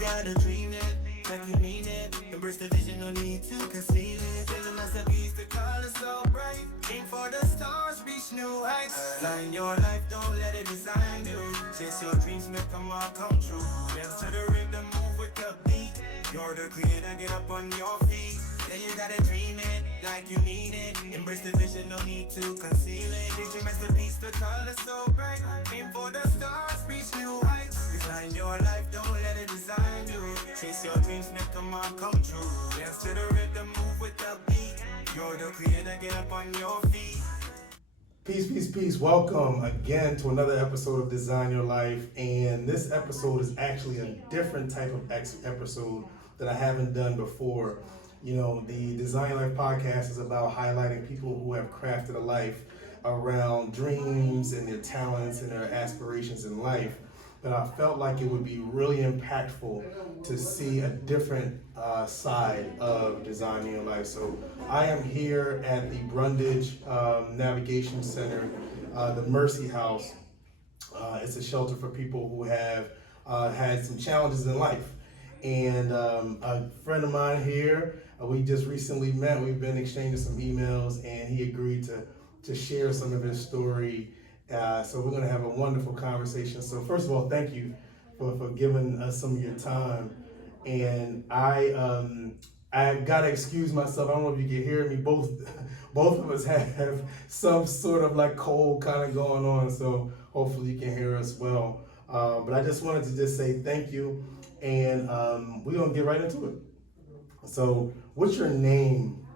gotta dream it, like you mean it. Embrace the vision, no need to conceal it. Feeling like a piece, the colors so bright. Aim for the stars, reach new heights. Align your life, don't let it design you. Chase your dreams, make them all come true. Dance to the rhythm, move with the beat. You're the creator, get up on your feet. Then you gotta dream it, like you mean it. Embrace the vision, no need to conceal it. Daydream masterpiece, the colors so bright. Aim for the stars, reach new heights. Design your life, don't let it design you. Chase your dreams, make them all come true. Dance to the rhythm, move with the beat. You're the creator, get up on your feet. Peace, peace, peace. Welcome again to another episode of Design Your Life. And this episode is actually a different type of episode that I haven't done before. You know, the Design Your Life podcast is about highlighting people who have crafted a life around dreams and their talents and their aspirations in life. But I felt like it would be really impactful to see a different side of designing your life. So I am here at the Brundage Navigation Center, the Mercy House. It's a shelter for people who have had some challenges in life. And a friend of mine here, we just recently met. We've been exchanging some emails, and he agreed to share some of his story. So we're going to have a wonderful conversation. So first of all, thank you for giving us some of your time. And I've got to excuse myself. I don't know if you can hear me. Both of us have some sort of like cold kind of going on. So hopefully you can hear us well. But I just wanted to just say thank you. And we're going to get right into it. So what's your name?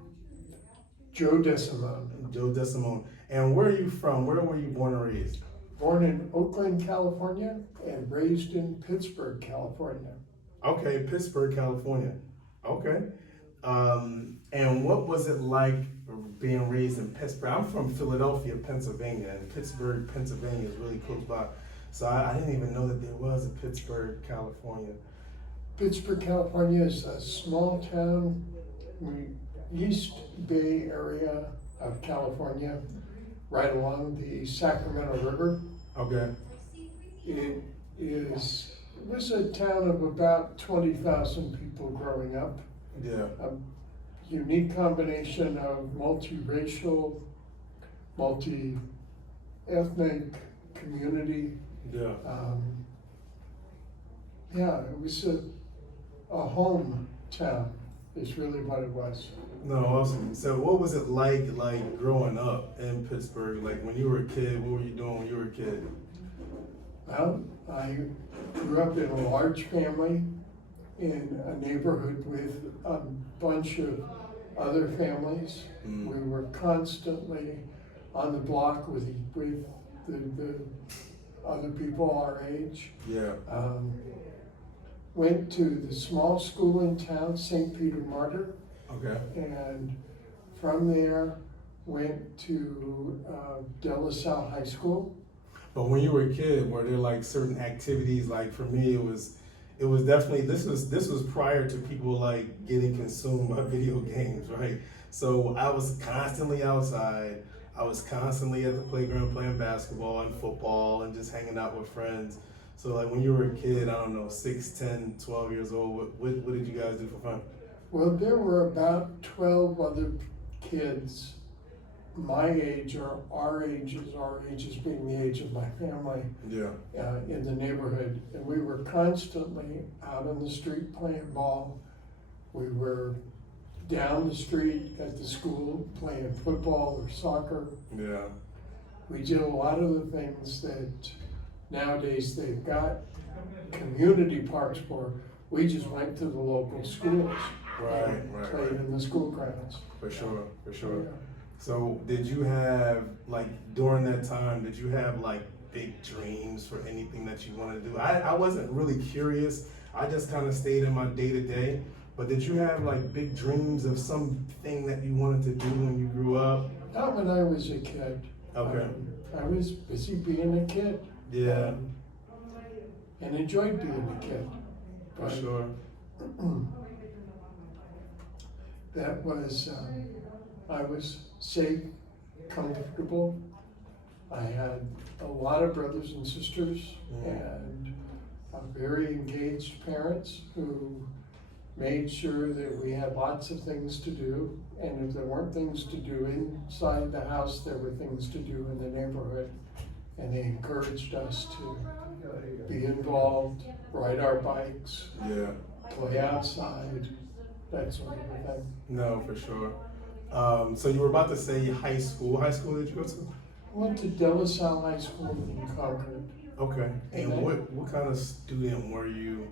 Joe Desimone. Joe Desimone. And where are you from? Where were you born and raised? Born in Oakland, California, and raised in Pittsburgh, California. Okay, Pittsburgh, California. Okay. And what was it like being raised in Pittsburgh? I'm from Philadelphia, Pennsylvania, and Pittsburgh, Pennsylvania is really close by. So I didn't even know that there was a Pittsburgh, California. Pittsburgh, California is a small town in the East Bay area of California, right along the Sacramento River. Okay. It was a town of about 20,000 people growing up. Yeah. A unique combination of multiracial, multi-ethnic community. Yeah. It was a home town is really what it was. No, awesome. So what was it like growing up in Pittsburgh? Like when you were a kid, what were you doing when you were a kid? Well, I grew up in a large family in a neighborhood with a bunch of other families. We were constantly on the block with the other people our age. Yeah. Went to the small school in town, St. Peter Martyr. Okay. And from there went to De La Salle High School. But when you were a kid, were there like certain activities? Like for me, it was definitely this was prior to people like getting consumed by video games, right? So I was constantly outside. I was constantly at the playground playing basketball and football and just hanging out with friends. So like when you were a kid, I don't know, 6, 10, 12 years old, what did you guys do for fun? Well, there were about 12 other kids my age or our ages being the age of my family. Yeah. In the neighborhood. And we were constantly out on the street playing ball. We were down the street at the school playing football or soccer. Yeah. We did a lot of the things that nowadays they've got community parks for. We just went to the local schools. Right. Played in the school grounds. For sure. Yeah. So did you have, like, during that time, did you have, like, big dreams for anything that you wanted to do? I wasn't really curious. I just kind of stayed in my day-to-day. But did you have, like, big dreams of something that you wanted to do when you grew up? Not when I was a kid. Okay. I was busy being a kid. Yeah. And enjoyed being a kid. For sure. That was, I was safe, comfortable. I had a lot of brothers and sisters, and very engaged parents who made sure that we had lots of things to do. And if there weren't things to do inside the house, there were things to do in the neighborhood. And they encouraged us to be involved, ride our bikes, Yeah. play outside, that sort of a thing. No, for sure. So you were about to say high school. High school did you go to? I went to De La Salle High School in Concord. Okay. And Okay. what kind of student were you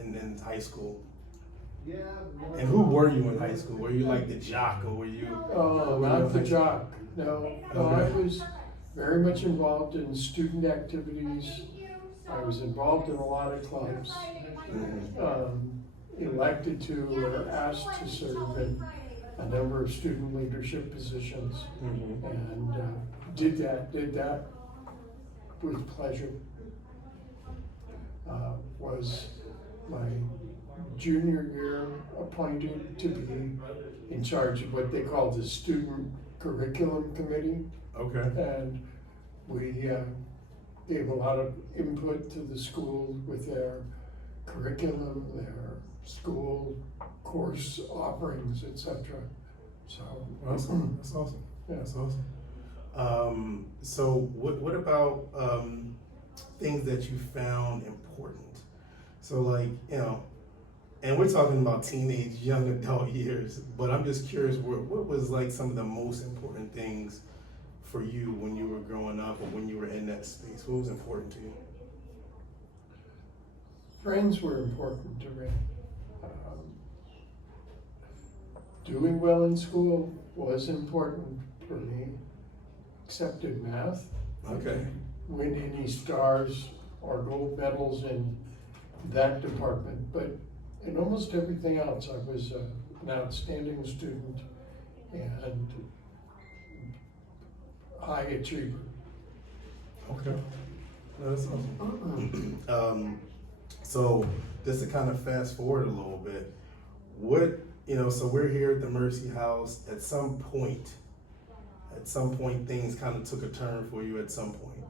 in high school? And who were you in high school? Were you like the jock, or were you? Oh, not the jock, no. No, I Okay. was very much involved in student activities. I was involved in a lot of clubs. Elected to or asked to serve in a number of student leadership positions. And did that with pleasure. Was my junior year appointed to be in charge of what they called the Student Curriculum Committee. Okay. And we gave a lot of input to the school with their curriculum, their school course offerings, etc. So Awesome. That's awesome. Yeah. That's awesome. So what about things that you found important? So like, you know, and we're talking about teenage, young adult years, but I'm just curious, what was like some of the most important things for you when you were growing up or when you were in that space? What was important to you? friends were important to me. Doing well in school was important for me, except in math. Okay. Win any stars or gold medals in that department, but in almost everything else, I was an outstanding student and high achiever. Okay. No, that's awesome. So just to kind of fast forward a little bit, so we're here at the Mercy House. At some point, things kind of took a turn for you at some point.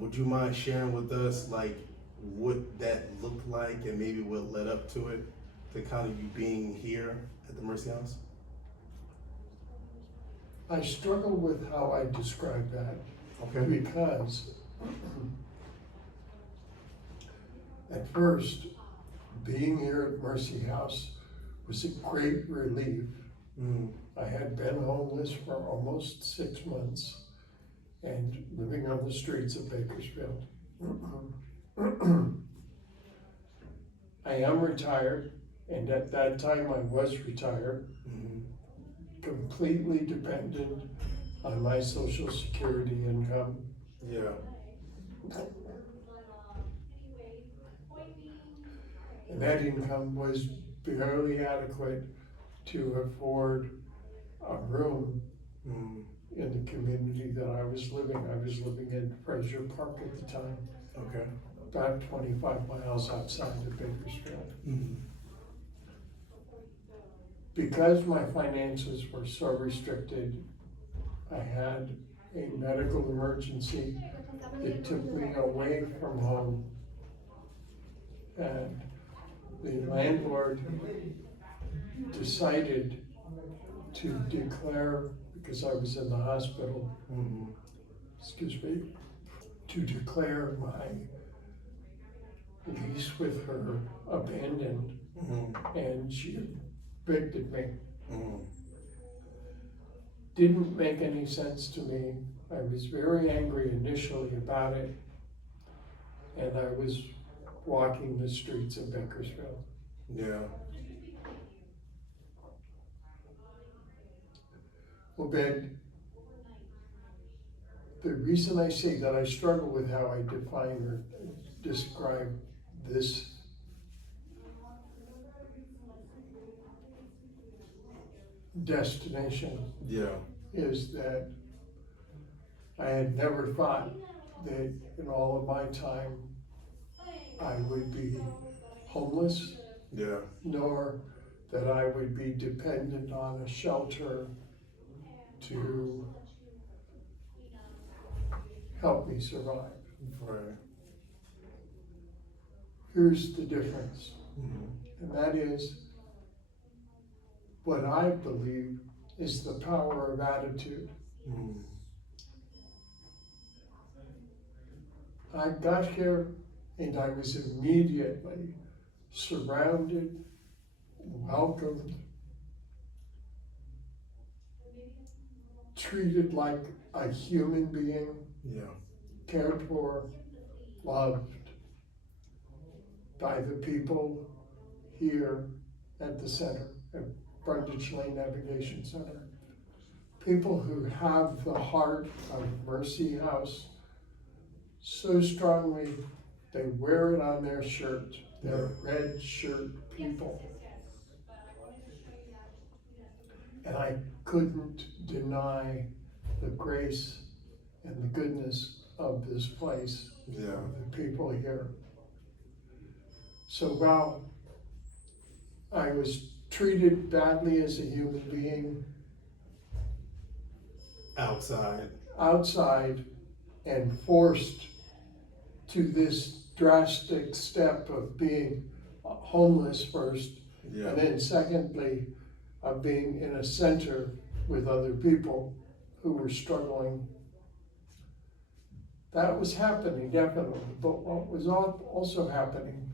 Would you mind sharing with us, like, what that looked like and maybe what led up to it, to kind of you being here at the Mercy House? I struggle with how I describe that Okay. because at first, being here at Mercy House was a great relief. Mm. I had been homeless for almost 6 months and living on the streets of Bakersfield. I am retired, and at that time I was retired, completely dependent on my Social Security income. Yeah. And that income was barely adequate to afford a room in the community that I was living. I was living in Fraser Park at the time, Okay. about 25 miles outside of Bakersfield. Because my finances were so restricted, I had a medical emergency that took me away from home. And the landlord decided to declare, because I was in the hospital, to declare my lease with her abandoned, and she evicted me. Didn't make any sense to me. I was very angry initially about it, and I was walking the streets of Bakersfield. Yeah. Well, Ben, the reason I say that I struggle with how I define or describe this destination Yeah. is that I had never thought that in all of my time I would be homeless, Yeah. nor that I would be dependent on a shelter to help me survive. Right. here's the difference. Mhm. And that is what I believe is the power of attitude. Mhm. I got here and I was immediately surrounded, welcomed, treated like a human being, Yeah. cared for, loved by the people here at the center, at Brundage Lane Navigation Center. People who have the heart of Mercy House so strongly, they wear it on their shirt. They're red shirt people. And I couldn't deny the grace and the goodness of this place, Yeah. of the people here. So while I was treated badly as a human being Outside. outside and forced to this drastic step of being homeless first, Yeah. and then secondly, of being in a center with other people who were struggling. That was happening, definitely, but what was also happening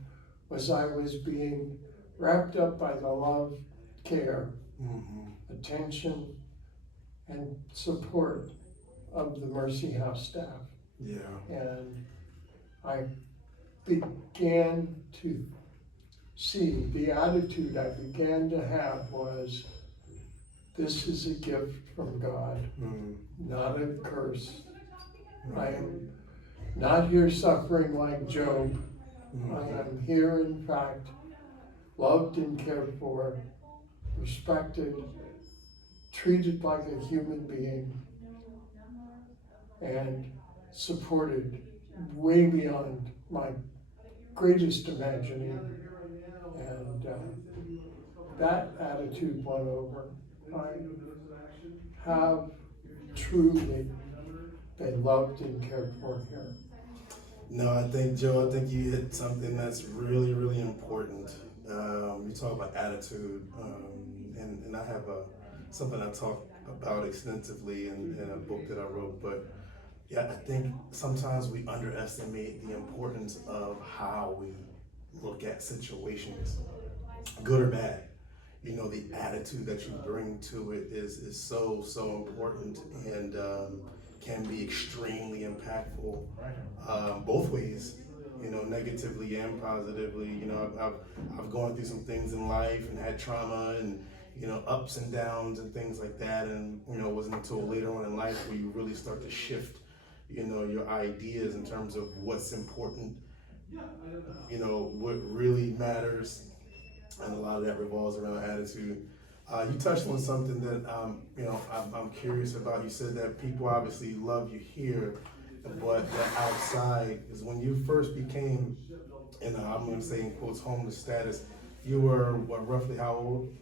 was I was being wrapped up by the love, care, Mhm. attention, and support of the Mercy House staff. Yeah. And I began to see, the attitude I began to have was, this is a gift from God, Mhm. not a curse. I Right. am not here suffering like Job. Mhm. I am here, in fact, loved and cared for, respected, treated like a human being, and supported way beyond my greatest imagining. And that attitude won over. I have truly been loved and cared for here. No, I think, Joe, I think you hit something that's really, really important. You talk about attitude, and I have something I talk about extensively in a book that I wrote. But yeah, I think sometimes we underestimate the importance of how we look at situations, good or bad. You know, the attitude that you bring to it is so important, and can be extremely impactful, both ways. You know, negatively and positively. You know, I've gone through some things in life and had trauma and, you know, ups and downs and things like that. And, you know, it wasn't until later on in life where you really start to shift, you know, your ideas in terms of what's important, you know, what really matters, and a lot of that revolves around attitude. You touched on something that, you know, I'm curious about. You said that people obviously love you here, but that outside is when you first became, in I'm going to say in quotes, homeless status. You were what, roughly how old?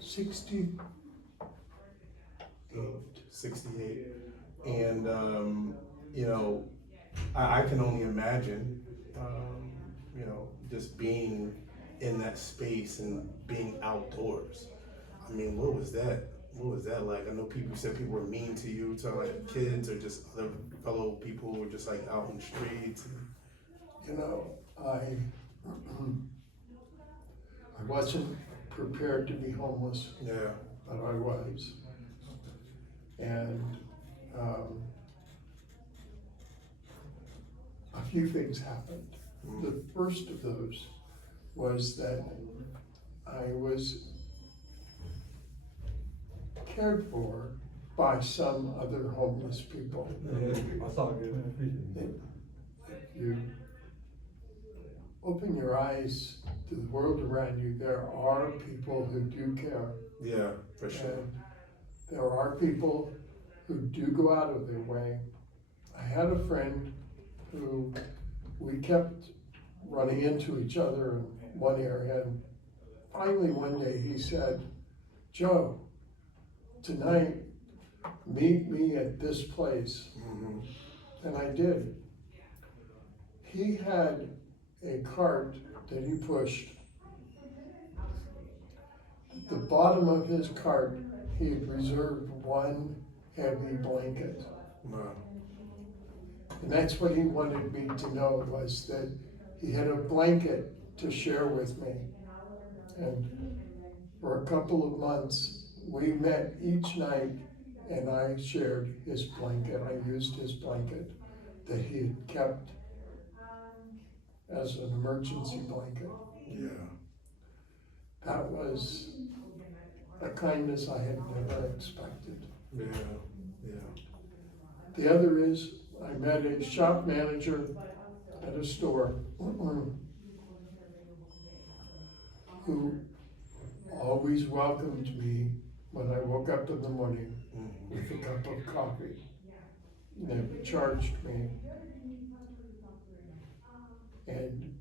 68. 68. And you know, I can only imagine, you know, just being in that space and being outdoors. I mean, what was that? What was that like? I know people said people were mean to you, to like kids or just other fellow people who were just like out in the streets. You know, I wasn't prepared to be homeless, Yeah. but I was. And a few things happened. The first of those was that I was cared for by some other homeless people. That's all good. If you open your eyes to the world around you, there are people who do care. Yeah, for sure. And there are people who do go out of their way. I had a friend who we kept running into each other in one area, and finally one day he said, "Joe, tonight, meet me at this place." Mm-hmm. And I did. he had a cart that he pushed. The bottom of his cart, he had reserved one heavy blanket. Wow. And that's what he wanted me to know, was that he had a blanket to share with me. And for a couple of months, we met each night and I shared his blanket. I used his blanket that he had kept as an emergency blanket. Yeah. That was a kindness I had never expected. Yeah. Yeah. The other is, I met a shop manager at a store who always welcomed me when I woke up in the morning with a cup of coffee. Never charged me. And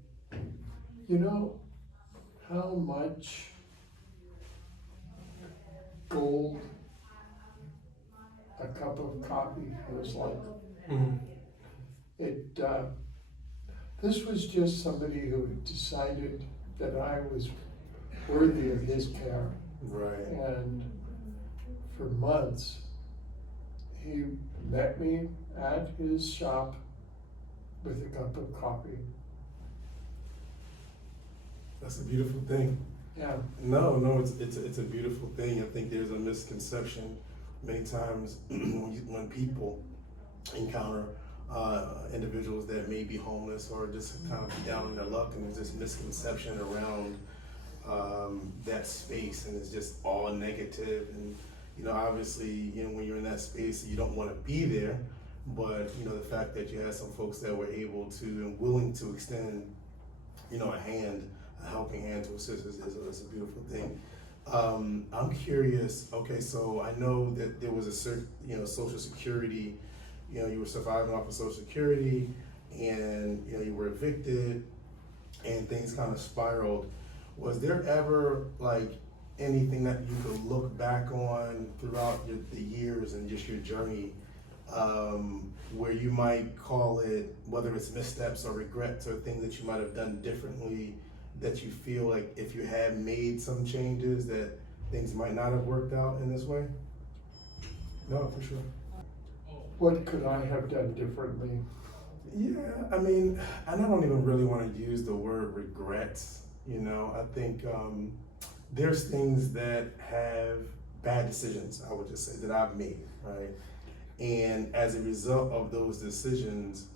you know how much gold a cup of coffee feels like? Mm. This was just somebody who decided that I was worthy of his care. Right. And for months, he met me at his shop with a cup of coffee. That's a beautiful thing. Yeah. No, it's a beautiful thing. I think there's a misconception many times when people encounter individuals that may be homeless or just kind of down on their luck, and there's this misconception around that space, and it's just all negative. And obviously, when you're in that space, you don't want to be there. But the fact that you had some folks that were able to and willing to extend, a helping hand to assist is a beautiful thing. I'm curious. Okay, so I know that there was a Social Security. You were surviving off of Social Security, and you were evicted, and things kind of spiraled. Was there ever anything that you could look back on throughout the years and just your journey, where you might call it, whether it's missteps or regrets or things that you might have done differently, that you feel like if you had made some changes that things might not have worked out in this way? No, for sure. What could I have done differently? Yeah, and I don't even really want to use the word regrets. I think there's things that have bad decisions, I would just say, that I've made, right? And as a result of those decisions,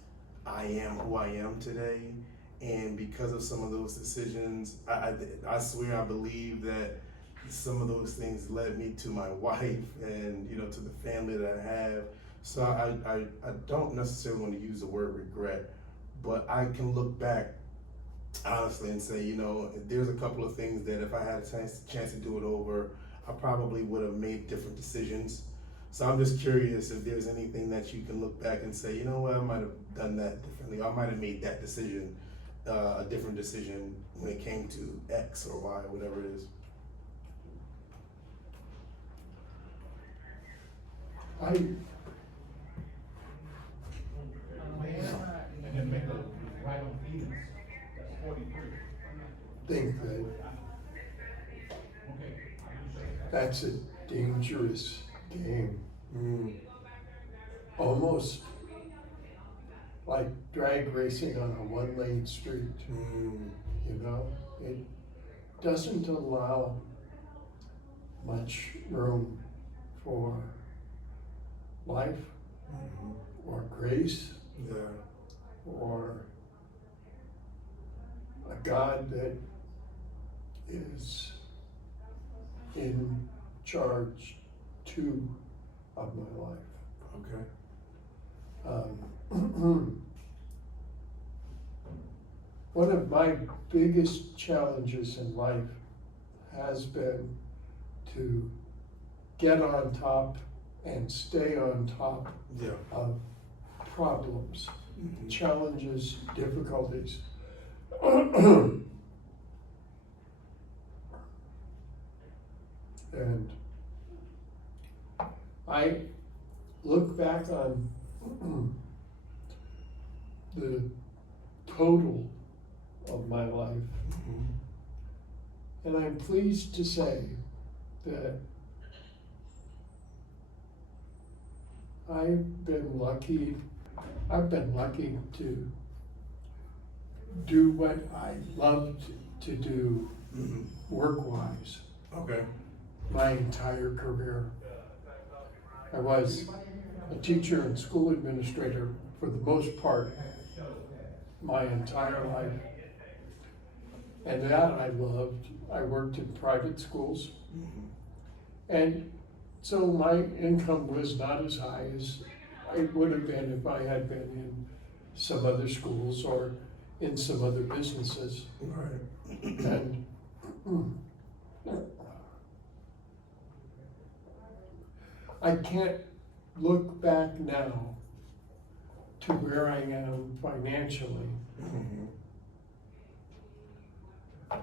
I am who I am today. And because of some of those decisions, I swear I believe that some of those things led me to my wife and, to the family that I have. So I don't necessarily want to use the word regret, but I can look back honestly and say, there's a couple of things that if I had a chance to do it over, I probably would have made different decisions. So I'm just curious if there's anything that you can look back and say, I might have done that differently. I might have made that decision, a different decision when it came to X or Y, whatever it is. And then make a right on Phoenix, that's 43. Think that Okay. that's a dangerous game. Almost like drag racing on a one-lane street. It doesn't allow much room for life or grace. Yeah. Or a God that is in charge too of my life. Okay. One of my biggest challenges in life has been to get on top and stay on top Yeah. of problems, challenges, difficulties. And I look back on the total of my life. And I'm pleased to say that I've been lucky to do what I loved to do work-wise Okay. my entire career. I was a teacher and school administrator for the most part my entire life. And that I loved. I worked in private schools. And so my income was not as high as it would have been if I had been in some other schools or in some other businesses. Right. And I can't look back now to where I am financially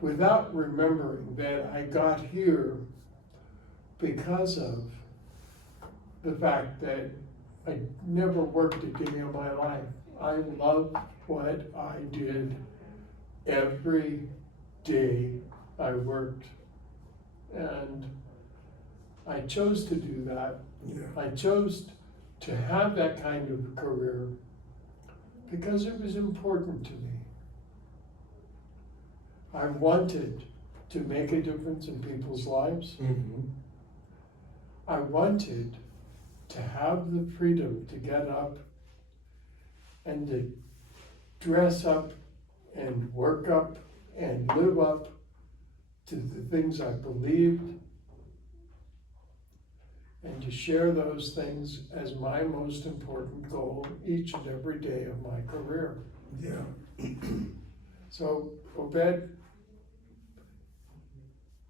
without remembering that I got here because of the fact that I never worked a day of my life. I loved what I did every day I worked. And I chose to do that. Yeah. I chose to have that kind of career because it was important to me. I wanted to make a difference in people's lives. I wanted to have the freedom to get up and to dress up and work up and live up to the things I believed and to share those things as my most important goal each and every day of my career. Yeah. So, Obed,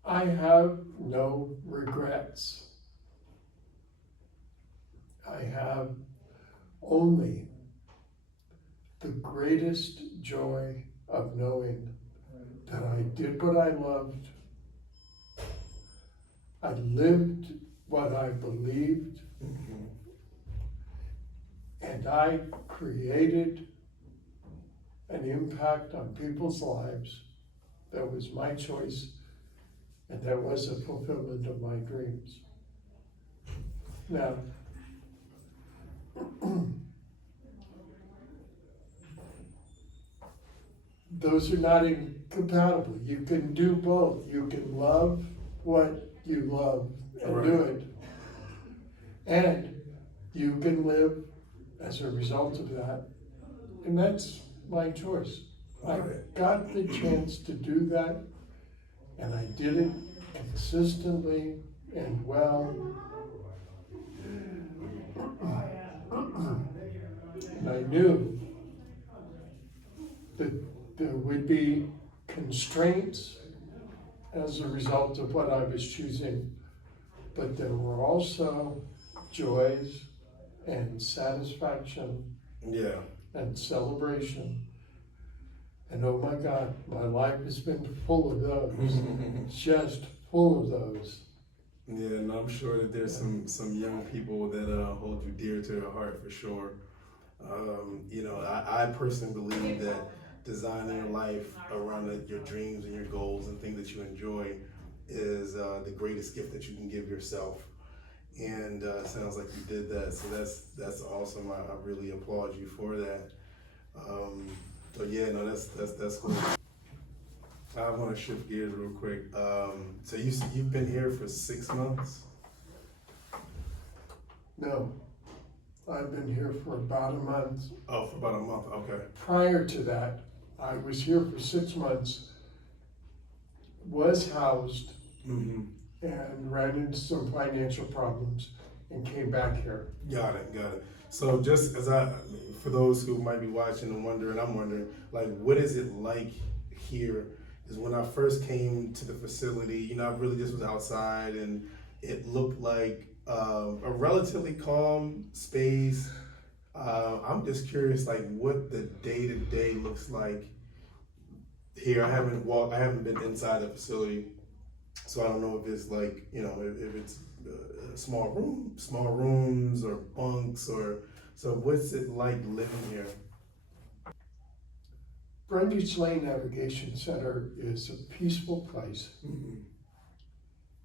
I have no regrets. I have only the greatest joy of knowing that I did what I loved. I lived what I believed. And I created an impact on people's lives. That was my choice, and that was a fulfillment of my dreams. Now, those are not incompatible. You can do both. You can love what you love and do it. And you can live as a result of that. And that's my choice. I got the chance to do that, and I did it consistently and well. And I knew that there would be constraints as a result of what I was choosing, but there were also joys and satisfaction and celebration. And oh my God, my life has been full of those, just full of those. Yeah, and I'm sure that there's some young people that hold you dear to their heart for sure. I personally believe that designing your life around your dreams and your goals and things that you enjoy is the greatest gift that you can give yourself. And it sounds like you did that, so that's awesome. I really applaud you for that. That's cool. I want to shift gears real quick. So you've been here for 6 months? No, I've been here for about a month. Oh, for about a month, okay. Prior to that, I was here for 6 months, was housed, and ran into some financial problems and came back here. Got it. So just for those who might be watching and wondering, I'm wondering, like, what is it like here? Is when I first came to the facility, I really just was outside and it looked like a relatively calm space. I'm just curious, like, what the day-to-day looks like here. I haven't been inside the facility, so I don't know if it's like, if it's small rooms or bunks so what's it like living here? Brundage Lane Navigation Center is a peaceful place.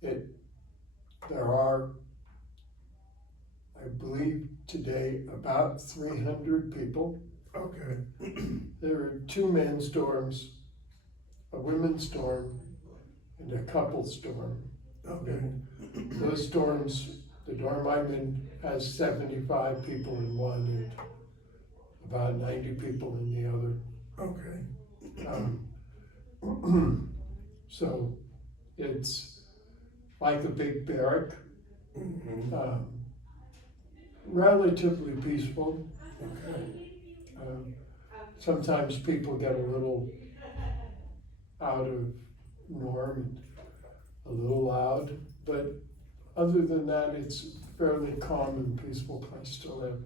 There are, I believe today, about 300 people. Okay. There are 2 men's dorms, a women's dorm, and a couple's dorm. Okay. And those dorms, the dorm I'm in has 75 people in one and about 90 people in the other. Okay. So it's like a big barrack, relatively peaceful. Sometimes people get a little out of norm, a little loud, but other than that, it's a fairly calm and peaceful place to live.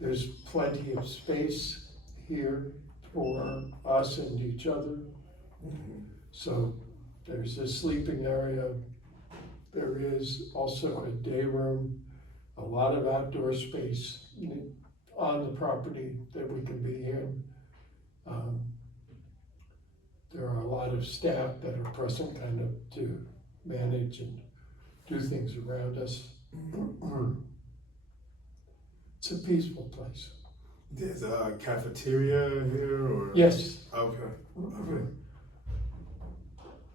There's plenty of space here for us and each other. So there's a sleeping area. There is also a day room, a lot of outdoor space on the property that we can be in. There are a lot of staff that are present kind of to manage and do things around us. It's a peaceful place. There's a cafeteria here, or? Yes. Okay. Okay.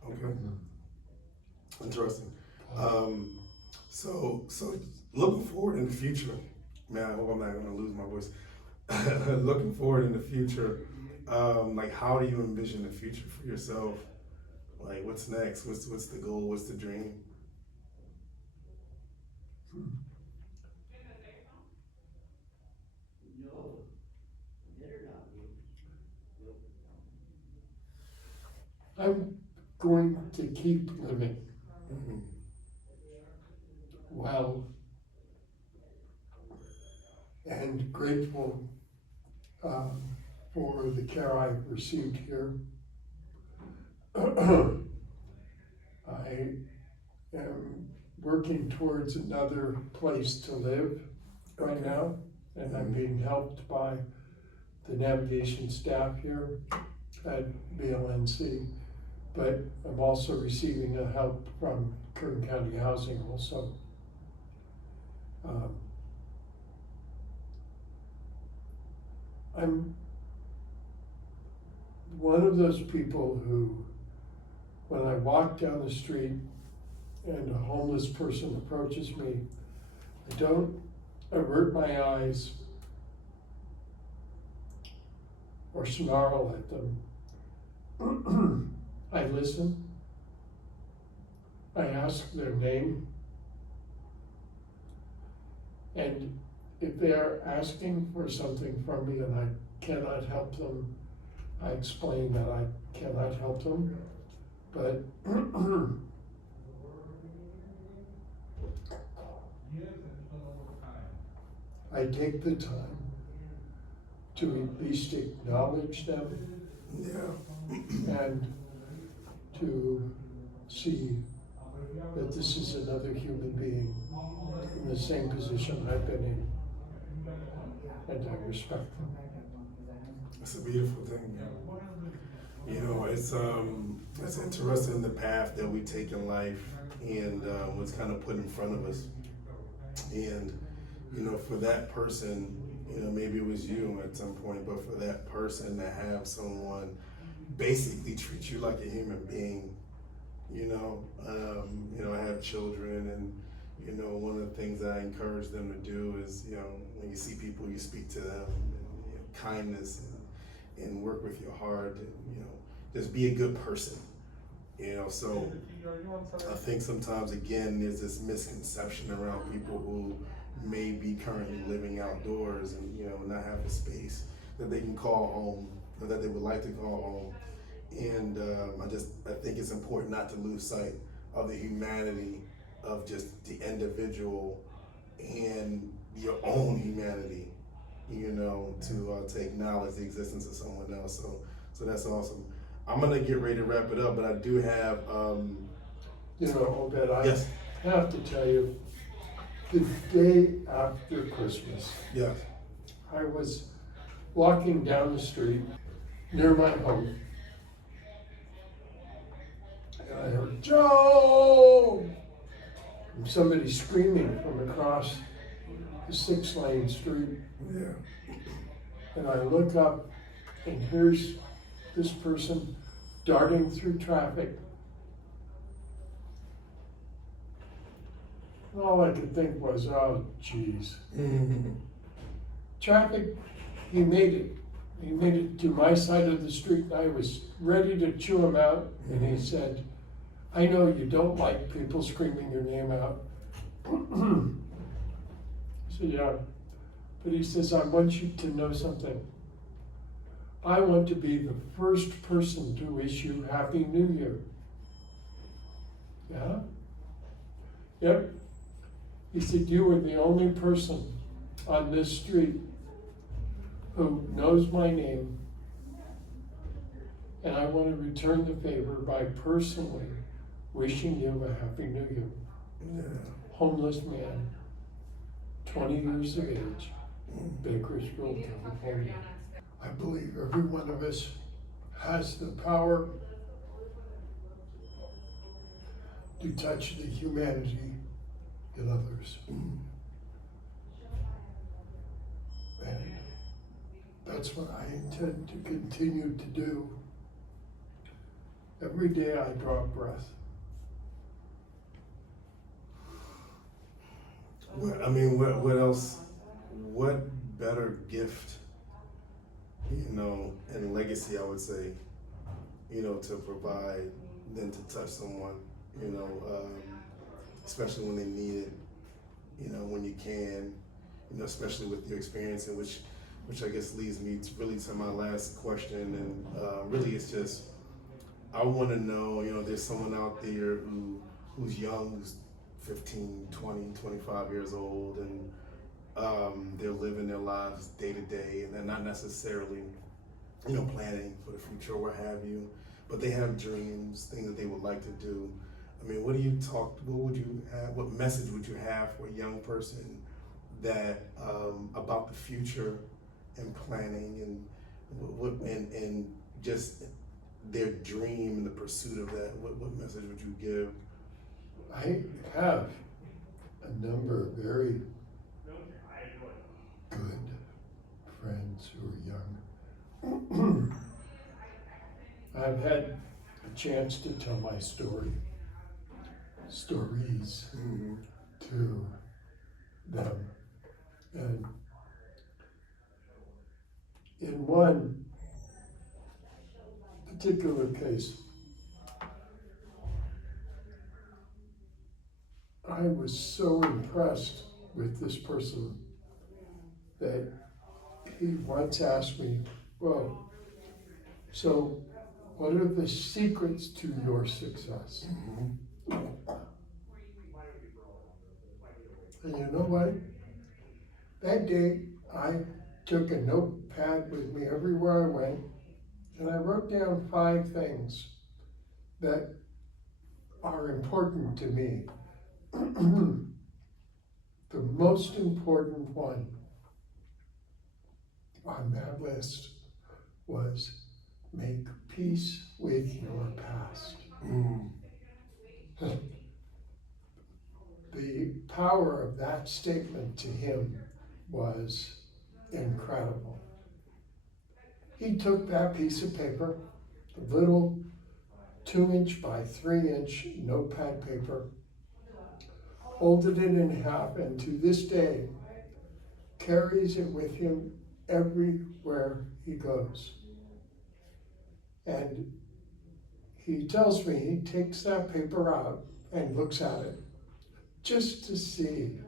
Okay. Interesting. So looking forward in the future, man, I hope I'm not gonna lose my voice. Looking forward in the future, like how do you envision the future for yourself? Like what's next? What's the goal? What's the dream? I'm going to keep living well and grateful for the care I've received here. I am working towards another place to live right now, and I'm being helped by the navigation staff here at BLNC, but I'm also receiving help from Kern County Housing also. I'm one of those people who, when I walk down the street and a homeless person approaches me, I don't avert my eyes or snarl at them. I listen. I ask their name. And if they are asking for something from me and I cannot help them, I explain that I cannot help them. But I take the time to at least acknowledge them and to see that this is another human being in the same position I've been in, and I respect them. It's a beautiful thing. You know, it's interesting the path that we take in life and what's kind of put in front of us. And, you know, for that person, you know, maybe it was you at some point, but for that person to have someone basically treat you like a human being, you know, I have children, and, you know, one of the things that I encourage them to do is, you know, when you see people, you speak to them, and, you know, kindness and work with your heart, and, you know, just be a good person, you know. So I think sometimes, again, there's this misconception around people who may be currently living outdoors and, you know, not have a space that they can call home, or that they would like to call home. And I think it's important not to lose sight of the humanity of just the individual and your own humanity, you know, to acknowledge the existence of someone else. So that's awesome. I'm gonna get ready to wrap it up, but I do have, You know, Obed, I yes, have to tell you, the day after Christmas, yes, I was walking down the street near my home. And I heard, Joe! And somebody screaming from across the 6-lane street. Yeah. And I look up, and here's this person darting through traffic. And all I could think was, oh, geez. Traffic, he made it. He made it to my side of the street, and I was ready to chew him out. And he said, I know you don't like people screaming your name out. I said, yeah. But he says, I want you to know something. I want to be the first person to wish you Happy New Year. Yeah? Yep. He said, you are the only person on this street who knows my name, and I want to return the favor by personally wishing you a Happy New Year. Yeah. Homeless man, 20 years of age, Bakersfield, California. I believe every one of us has the power to touch the humanity in others. And that's what I intend to continue to do. Every day I draw a breath. What else, what better gift, and legacy, I would say, to provide than to touch someone, especially when they need it, when you can, especially with your experience, and which I guess leads me to my last question, and really it's just, I want to know, there's someone out there who's young, who's 15, 20, 25 years old, and they're living their lives day to day, and they're not necessarily, planning for the future or what have you, but they have dreams, things that they would like to do. What message would you have for a young person that about the future and planning and just their dream and the pursuit of that? What message would you give? I have a number of very good friends who are young. I've had a chance to tell my stories to them. And in one particular case, I was so impressed with this person that he once asked me, well, so what are the secrets to your success? And you know what? That day, I took a notepad with me everywhere I went, and I wrote down 5 things that are important to me. The most important one on that list was make peace with your past. The power of that statement to him was incredible. He took that piece of paper, a little 2-inch by 3-inch notepad paper, folded it in half, and to this day carries it with him everywhere he goes. And he tells me he takes that paper out and looks at it just to see,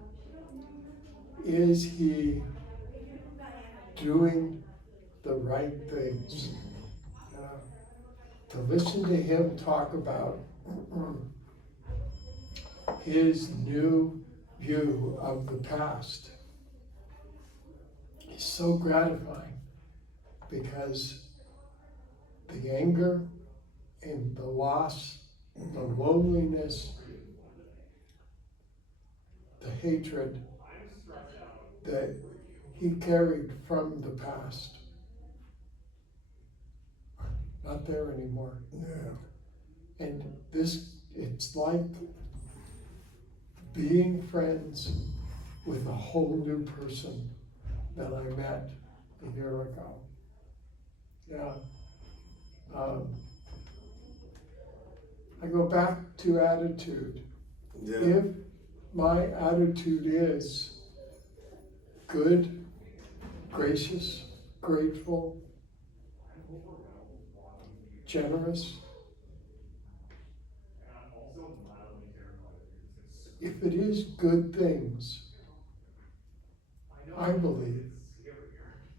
is he doing the right things? To listen to him talk about his new view of the past is so gratifying, because the anger and the loss, the loneliness, the hatred that he carried from the past not there anymore. Yeah. And it's like being friends with a whole new person that I met a year ago. Yeah. I go back to attitude. Yeah. If my attitude is good, gracious, grateful, generous, if it is good things, I believe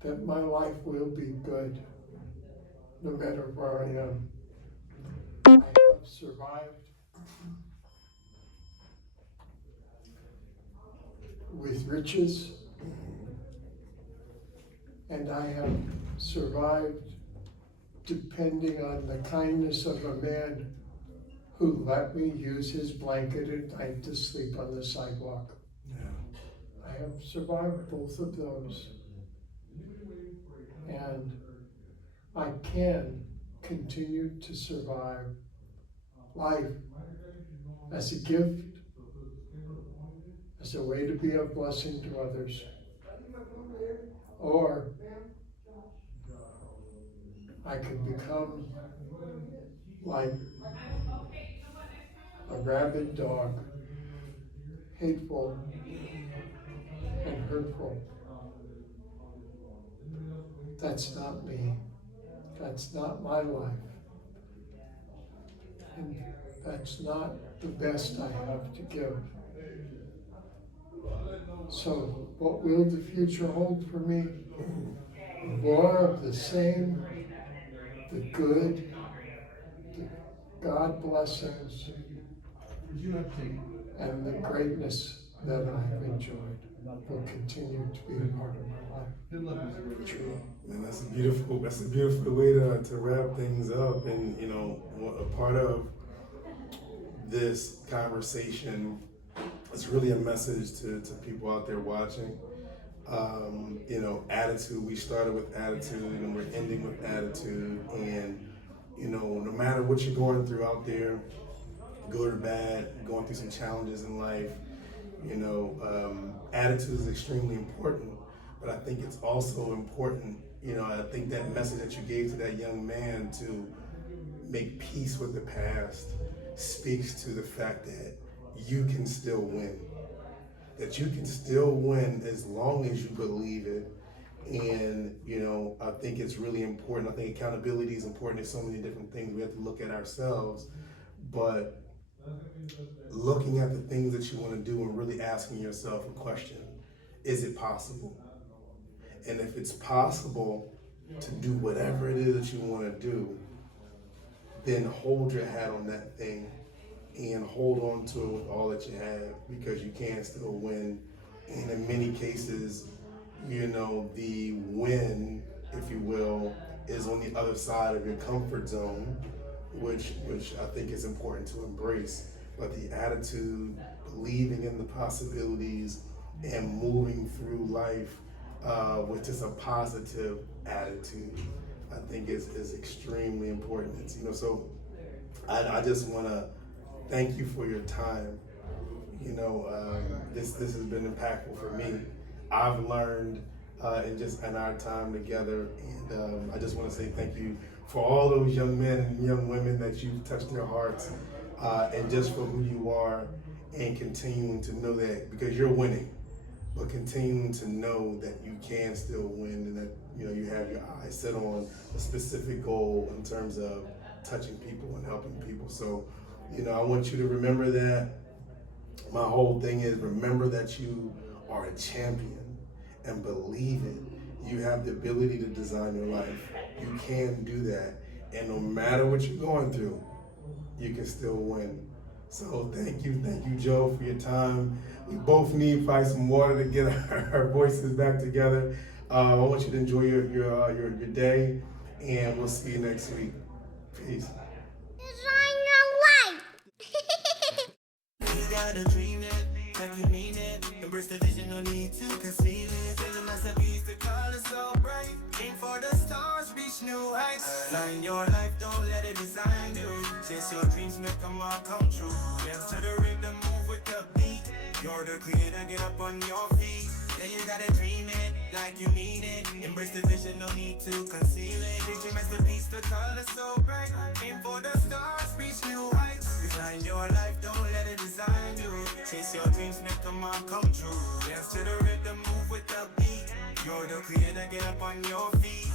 that my life will be good, no matter where I am. I have survived with riches, and I have survived depending on the kindness of a man who let me use his blanket at night to sleep on the sidewalk. Yeah. I have survived both of those. And I can continue to survive life as a gift, as a way to be a blessing to others. Or I can become like a rabid dog, hateful and hurtful. That's not me. That's not my life. And that's not the best I have to give. So what will the future hold for me? More of the same, the good, the God blessings, and the greatness that I have enjoyed will continue to be a part of my life. True. And that's a beautiful way to wrap things up. And a part of this conversation is really a message to people out there watching. Attitude. We started with attitude and we're ending with attitude. And no matter what you're going through out there, good or bad, going through some challenges in life, attitude is extremely important. But I think it's also important, I think that message that you gave to that young man to make peace with the past speaks to the fact that you can still win. That you can still win as long as you believe it. And, I think it's really important. I think accountability is important in so many different things. We have to look at ourselves, but looking at the things that you want to do and really asking yourself a question: is it possible? And if it's possible to do whatever it is that you want to do, then hold your hat on that thing and hold on to it with all that you have, because you can still win. And in many cases, the win, if you will, is on the other side of your comfort zone, which I think is important to embrace. But the attitude, believing in the possibilities, and moving through life with just a positive attitude, I think is extremely important. So I just want to thank you for your time. This has been impactful for me. I've learned in our time together, and I just want to say thank you for all those young men and young women that you've touched their hearts, and just for who you are, and continuing to know that, because you're winning, but continuing to know that you can still win, and that you have your eyes set on a specific goal in terms of touching people and helping people. So I want you to remember that. My whole thing is, remember that you are a champion, and believe it. You have the ability to design your life. You can do that. And no matter what you're going through, you can still win. So thank you, Joe, for your time. We both need probably some water to get our voices back together. I want you to enjoy your day, and we'll see you next week. Peace. You gotta dream it, like you mean it. Embrace the vision, no need to conceal it. Feeling myself, you used to call it so so bright. Aim for the stars, reach new heights. Align your life, don't let it design you. Chase your dreams, make them all come true. Dance to the rhythm, move with the beat. You're the creator, get up on your feet. Yeah, you gotta dream it like you mean it. Embrace the vision, no need to conceal it. Picture masterpiece, the color so bright. Aim for the stars, reach new heights. Design your life, don't let it design you. Chase your dreams, make them all come true. Dance to the rhythm, move with the beat. You're the creator, get up on your feet.